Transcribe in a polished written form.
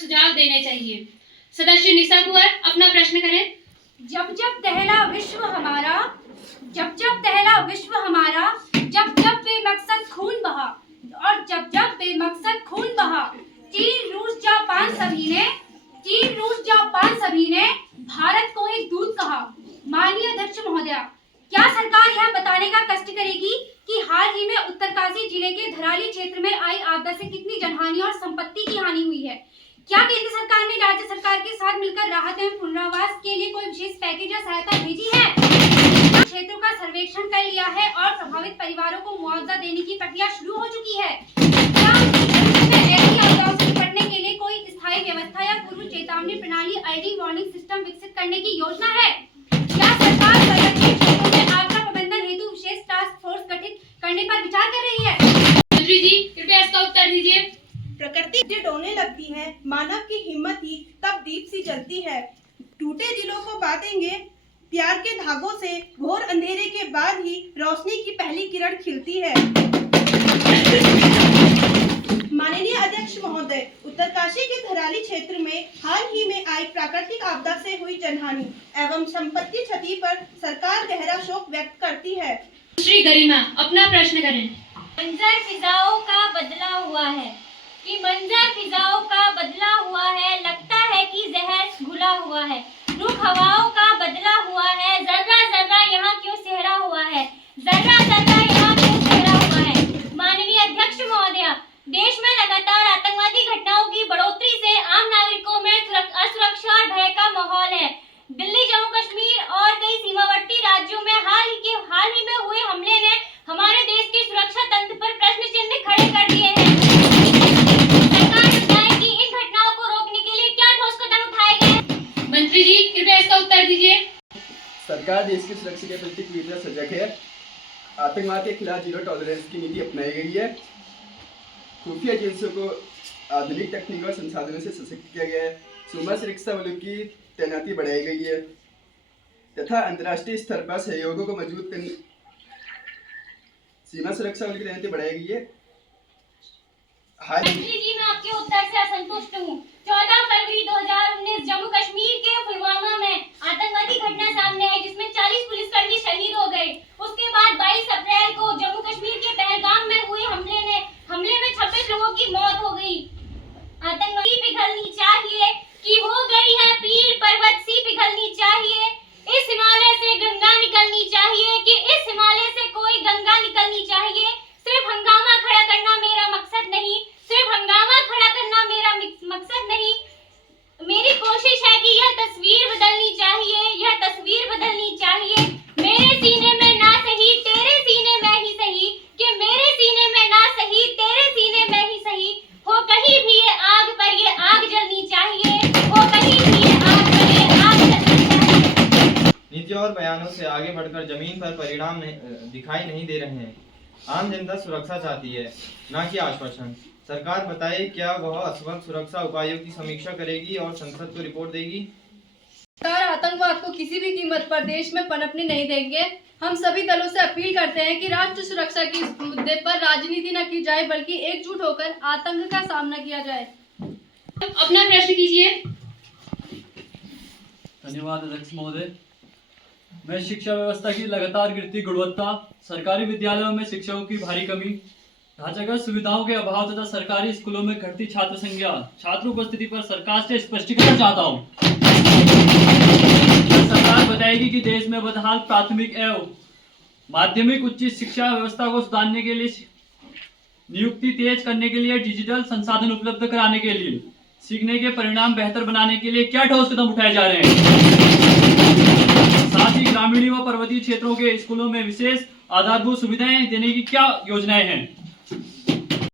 सुझाव देने चाहिए। सदस्य निशा कुंवर अपना प्रश्न करें। जब जब दहला विश्व हमारा, जब जब दहला विश्व हमारा, जब जब बेमकसद खून बहा, और जब जब बेमकसद खून बहा, चीन रूस जापान सभी ने भारत को एक दूत कहा। माननीय अध्यक्ष महोदया, क्या सरकार यह बताने का कष्ट करेगी कि हाल ही में उत्तरकाशी जिले के धराली क्षेत्र में आई आपदा से कितनी जनहानि और संपत्ति की हानि हुई है? क्या केंद्र सरकार ने राज्य सरकार के साथ मिलकर राहत एवं पुनर्वास के लिए कोई विशेष पैकेज या सहायता भेजी है? क्षेत्रों का सर्वेक्षण कर लिया है और प्रभावित परिवारों को मुआवजा देने की प्रक्रिया शुरू हो चुकी है। क्या ऐसी आपदाओं से निपटने के लिए कोई स्थायी व्यवस्था या पूर्व चेतावनी प्रणाली अर्ली वार्निंग सिस्टम विकसित करने की योजना है? क्या सरकार संरक्षित क्षेत्रों में आपदा प्रबंधन हेतु विशेष टास्क फोर्स गठित करने पर विचार कर रही है? मंत्री जी कृपया इसका उत्तर दीजिए। प्रकृति जब डोलने लगती है, मानव की हिम्मत ही तब दीप सी जलती है। टूटे दिलों को बांधेंगे प्यार के धागों से, घोर अंधेरे के बाद ही रोशनी की पहली किरण खिलती है। माननीय अध्यक्ष महोदय, उत्तरकाशी के धराली क्षेत्र में हाल ही में आई प्राकृतिक आपदा से हुई जनहानि एवं संपत्ति क्षति पर सरकार गहरा शोक व्यक्त करती है। श्री गरिमा अपना प्रश्न करें। मंजर फिजाओं का बदला हुआ है लगता है कि जहर घुला हुआ है। रुख हवाओं का बदला हुआ है, जर्रा जर्रा यहाँ क्यों सेहरा हुआ है? माननीय अध्यक्ष महोदया, देश में लगातार आतंकवादी घटनाओं की बढ़ोतरी से आम नागरिकों में असुरक्षा और भय का माहौल है। दिल्ली, जम्मू कश्मीर और कई सीमावर्ती राज्यों में हाल ही में हुए हमले ने हमारे देश के सुरक्षा तंत्र पर प्रश्न चिन्ह खड़े कर दिए हैं। सरकार बताए कि इन घटनाओं को रोकने के लिए क्या ठोस कदम उठाए गए? मंत्री जी कृपया इसका उत्तर दीजिए। सरकार देश की सुरक्षा के प्रति पूरी तरह सजग है। आतंकवाद के खिलाफ जीरो टॉलरेंस की नीति अपनाई गई है। खुफिया एजेंसियों को आधुनिक तकनीक और संसाधनों से सशक्त किया गया है। सीमा सुरक्षा बलों की तैनाती बढ़ाई गई है तथा अंतर्राष्ट्रीय स्तर पर सहयोगों को मजबूत करने सीमा सुरक्षा बल की तैनाती बढ़ाई गई है। मंत्री जी, मैं आपके उत्तर से असंतुष्ट हूँ। 14 फरवरी 2019 जम्मू कश्मीर के पुलवामा में आतंकवादी घटना सामने आई जिसमें 40 पुलिसकर्मी शहीद हो गए। उसके बाद 22 अप्रैल को जम्मू कश्मीर के पहलगाम में हुए हमले में 26 लोगों की मौत हो गई। आतंकवादी पिघलनी चाहिए कि हो गई है पीर पर्वत सी पिघलनी चाहिए। इस हिमालय से गंगा निकलनी चाहिए कि इस हिमालय से कोई गंगा निकलनी चाहिए। सिर्फ हंगामा खड़ा करना मेरा मकसद नहीं, मेरी कोशिश है कि यह तस्वीर बदलनी चाहिए। मेरे सीने में ना सही तेरे सीने में ही सही, कि मेरे सीने में ना सही तेरे सीने में ही सही। हो कहीं भी ये आग पर ये आग जलनी चाहिए, हो कहीं भी ये आग पर ये आग जलनी चाहिए। नीतियों और बयानों से आगे बढ़कर जमीन पर परिणाम दिखाई नहीं दे रहे हैं। आम जनता सुरक्षा चाहती है, न कि आश्वासन। सरकार बताए क्या वह असफल सुरक्षा उपायों की समीक्षा करेगी और संसद को रिपोर्ट देगी? सरकार आतंकवाद को किसी भी कीमत पर देश में पनपने नहीं देंगे। हम सभी दलों से अपील करते हैं कि राष्ट्र सुरक्षा के इस मुद्दे पर राजनीति न की जाए, बल्कि एकजुट होकर आतंक का सामना किया जाए। अपना प्रश्न कीजिए। धन्यवाद अध्यक्ष महोदय। मैं शिक्षा व्यवस्था की लगातार गिरती गुणवत्ता, सरकारी विद्यालयों में शिक्षकों की भारी कमी, ढांचागत सुविधाओं के अभाव तथा सरकारी स्कूलों में घटती छात्र संख्या, छात्र उपस्थिति पर सरकार से स्पष्टीकरण चाहता हूँ। सरकार बताएगी कि देश में बदहाल प्राथमिक एवं माध्यमिक उच्च शिक्षा व्यवस्था को सुधारने के लिए, नियुक्ति तेज करने के लिए, डिजिटल संसाधन उपलब्ध कराने के लिए, सीखने के परिणाम बेहतर बनाने के लिए क्या ठोस कदम उठाए जा रहे हैं? साथ ही ग्रामीण व पर्वतीय क्षेत्रों के स्कूलों में विशेष आधारभूत सुविधाएं देने की क्या योजनाएं हैं?